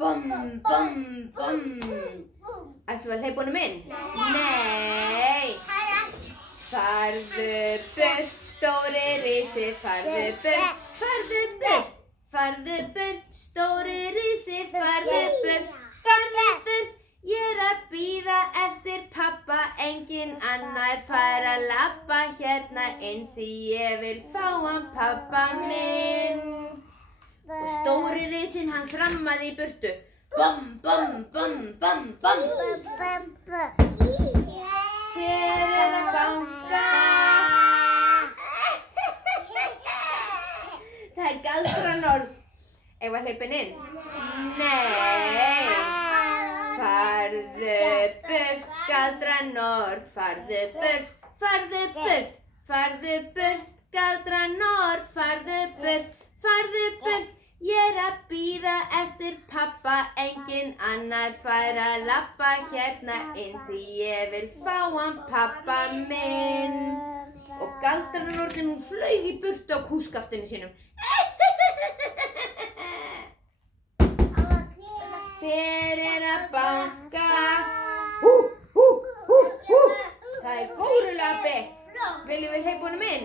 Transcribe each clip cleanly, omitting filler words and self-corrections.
Bom, bom, bom. Ætlum við að hleypa honum inn? Nei. Farðu burt, stóri risi, farðu burt, farðu burt. Farðu burt, stóri risi, farðu burt, farðu burt. Ég að bíða eftir pappa, engin annar fær að labba hérna inn því ég vil fá hann pappa minn. Og stóri risinn hann þrammaði í burtu. Bom, bom, bom, bom, bom. Hver að banka? Það galdranorn. Eigum við að hleypa inn? Nei. Farðu burt, galdranorn, farðu burt, farðu burt, farðu burt, galdranorn, farðu burt, farðu burt. Ég að bíða eftir pappa, engin annar fær að labba hérna inn því ég vil fá hann pappa minn. Og galdranornin hún flaug í burtu á kúskaftinu sínum. Hver að banka? Hú, hú, hú, hú. Það górilluapi. Viljum við hleypa honum inn?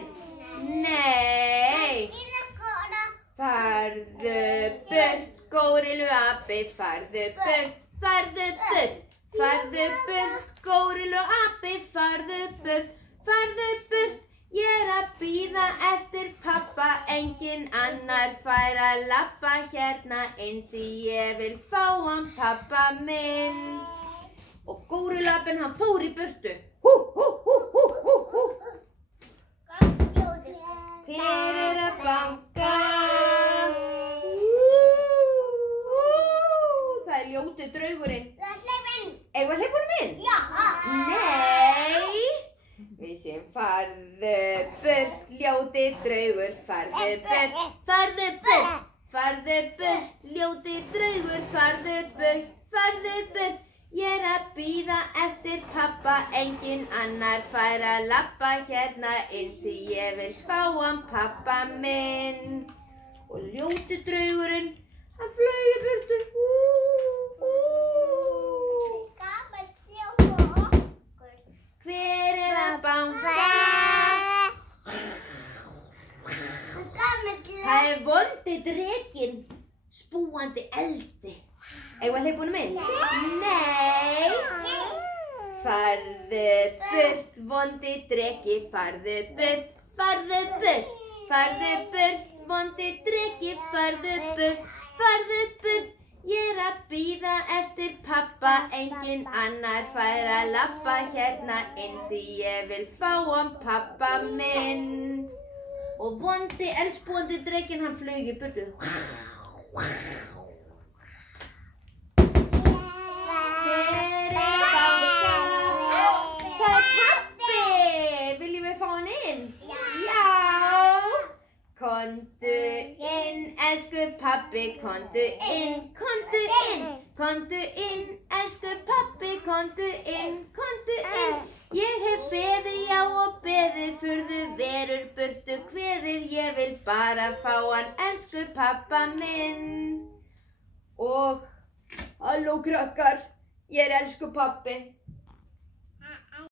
Nei. Farðu burt, górilluapi, farðu burt, farðu burt. Farðu burt, górilluapi, farðu burt, farðu burt. Ég að bíða eftir pappa, engin annar fær að labba hérna inn því ég vil fá hann pappa minn. Og górilluapinn hann fór í burtu. Hú, hú, hú, hú, hú, hú. Hver að banka? Það ljóti draugurinn. Eigum við að hleypa honum inn? Já. Nei. Við séum farðu burt, ljóti draugur, farðu burt, farðu burt, farðu burt, ljóti draugur, farðu burt, farðu burt. Ég að bíða eftir pappa, engin annar fær að labba hérna inn því ég vil fá hann pappa minn. Og ljóti draugurinn, hann flaug í burtu. Hver að banka? Það vondi drekinn spúandi eldi. Eigum við að hleypa honum inn? Nei. Farðu burt, vondi dreki, farðu burt, farðu burt. Farðu burt, vondi dreki, farðu burt, farðu burt. Ég að bíða eftir pappa, engin annar fær að labba hérna inn því ég vil fá hann pappa minn. Og vondi eldsbúandi drekinn hann flaug í burtu. Hver að banka? Það pabbi! Viljum við fá hann inn? Já! Komdu inn, elsku pabbi, komdu inn, komdu inn. Komdu inn, elsku pabbi, komdu inn, komdu inn. Ég hef beðið, já og beðið, furðu verur burtu kveðið. Ég vil bara fá hann, elsku pappa minn. Og, halló krakkar, ég elsku pabbi.